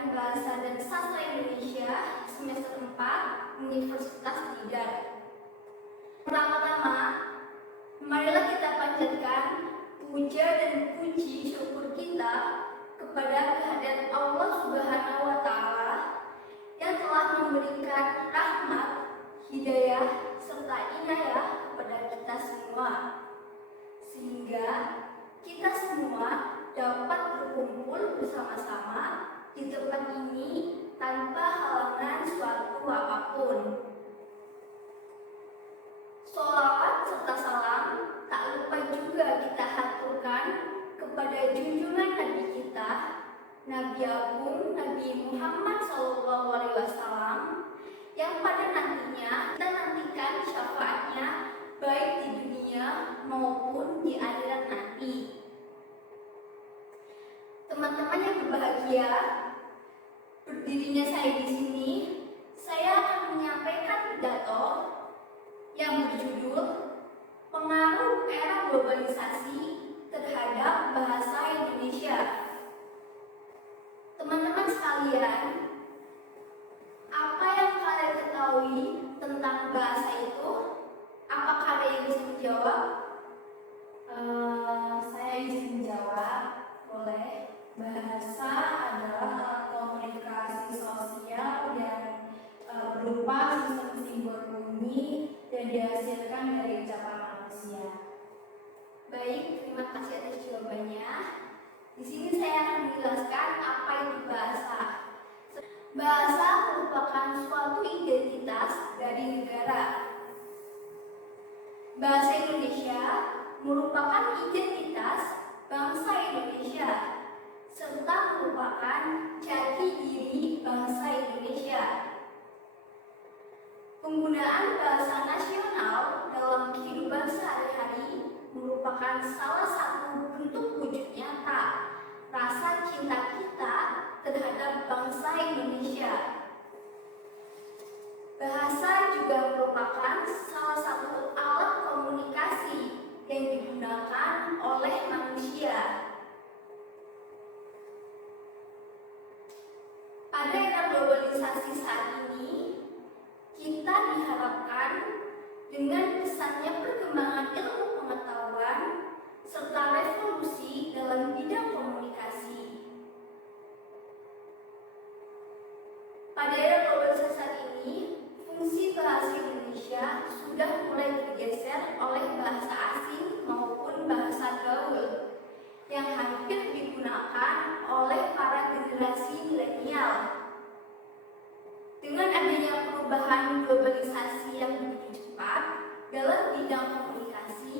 Pendidikan Bahasa dan Sastra Indonesia semester 4 Universitas Tidar. Pertama-tama, marilah kita panjatkan puja dan puji syukur kita kepada kehadirat Allah Subhanahu wa Ta'ala yang telah memberikan rahmat, hidayah, serta inayah kepada kita semua, sehingga kita semua dapat berkumpul bersama-sama di tempat ini tanpa halangan suatu apapun. Sholawat serta salam tak lupa juga kita haturkan kepada junjungan Nabi kita, Nabi Agung Nabi Muhammad SAW, yang pada nantinya kita nantikan syafaatnya baik di dunia maupun di akhirat nanti. Teman-teman yang berbahagia, berdirinya saya di sini, saya akan menyampaikan pidato yang berjudul Pengaruh Era Globalisasi Terhadap Bahasa Indonesia. Teman-teman sekalian, apa yang kalian ketahui tentang bahasa itu? Apakah ada yang bisa menjawab? Saya izin menjawab, boleh. Bahasa adalah alat komunikasi sosial yang berupa sistem simbol bunyi dan dihasilkan dari ucapan manusia. Baik, terima kasih atas jawabannya. Di sini saya akan menjelaskan apa itu bahasa. Bahasa merupakan suatu identitas dari negara. Bahasa Indonesia merupakan identitas bangsa Indonesia, serta merupakan jati diri bangsa Indonesia. Penggunaan bahasa nasional dalam kehidupan sehari-hari merupakan salah satu bentuk wujud nyata rasa cinta kita terhadap bangsa Indonesia. Bahasa juga merupakan salah satu alat komunikasi yang digunakan oleh manusia. Pada era globalisasi saat ini, kita diharapkan dengan pesatnya perkembangan ilmu pengetahuan serta revolusi dalam bidang komunikasi. Pada era globalisasi saat ini, fungsi bahasa Indonesia sudah mulai bergeser oleh bahasa asing maupun bahasa gaul yang hampir digunakan oleh para generasi milenial. Dengan adanya perubahan globalisasi yang begitu cepat dalam bidang komunikasi,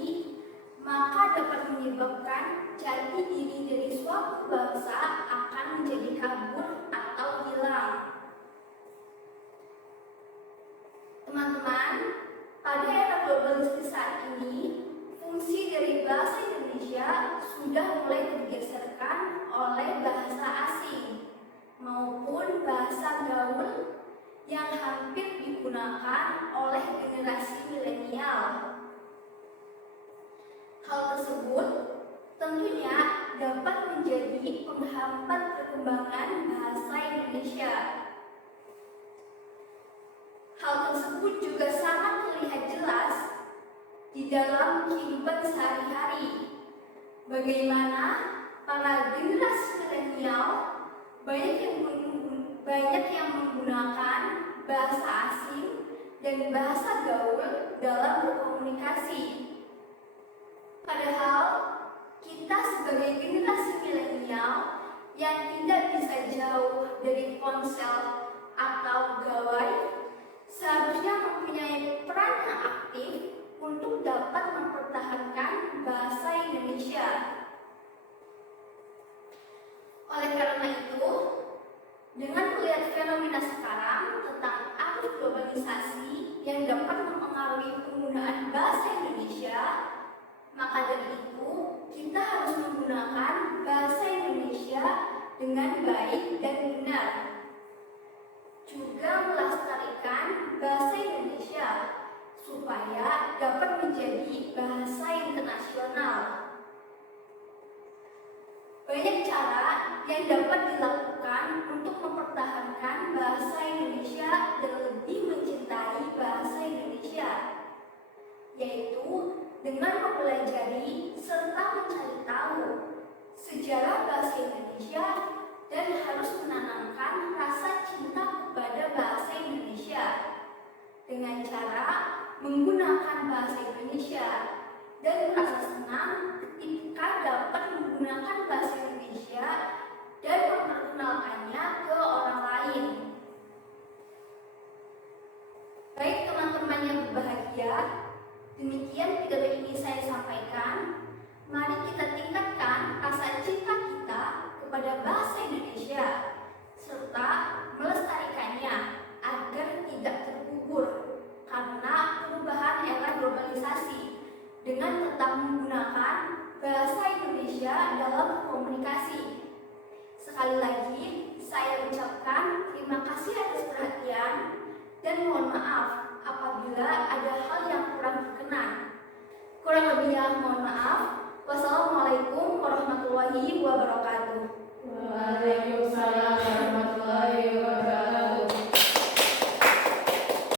maka dapat menyebabkan jati diri dari suatu bangsa akan menjadi kabur atau hilang. Teman-teman, pada era globalisasi saat ini, fungsi dari bahasa Indonesia sudah mulai digeserkan oleh bahasa asing maupun bahasa gaul yang hampir digunakan oleh generasi milenial. Hal tersebut tentunya dapat menjadi penghambat perkembangan bahasa Indonesia. Hal tersebut juga sangat terlihat jelas di dalam kehidupan sehari-hari. Bagaimana para generasi milenial banyak yang menggunakan bahasa asing dan bahasa gaul dalam berkomunikasi. Padahal kita sebagai generasi milenial yang tidak bisa jauh dari ponsel atau gawai seharusnya mempunyai peran yang aktif untuk dapat mempertahankan bahasa Indonesia. Oleh karena itu, dengan melihat fenomena sekarang tentang arus globalisasi yang dapat mempengaruhi penggunaan bahasa Indonesia, maka dari itu kita harus menggunakan bahasa Indonesia dengan baik dan benar. Juga melestarikan bahasa Indonesia supaya dapat menjadi bahasa internasional. Banyak cara yang dapat dilakukan untuk Indonesia dalam komunikasi. Sekali lagi, saya ucapkan terima kasih atas perhatian dan mohon maaf apabila ada hal yang kurang berkenan. Kurang lebihnya mohon maaf. Wassalamualaikum warahmatullahi wabarakatuh.